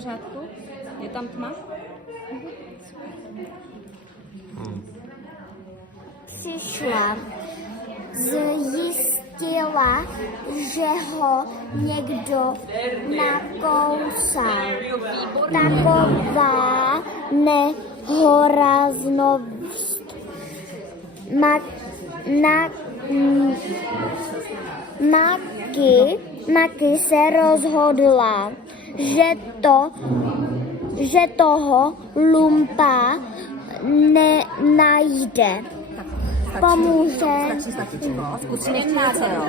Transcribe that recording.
pořádku? Je tam tma? Přišla, zjistila, že ho někdo nakousal. Taková nehoraznost. Maki se rozhodla, že toho lumpa nenajde. Pomůže. Stačí, zkusíme ještě něco, jo?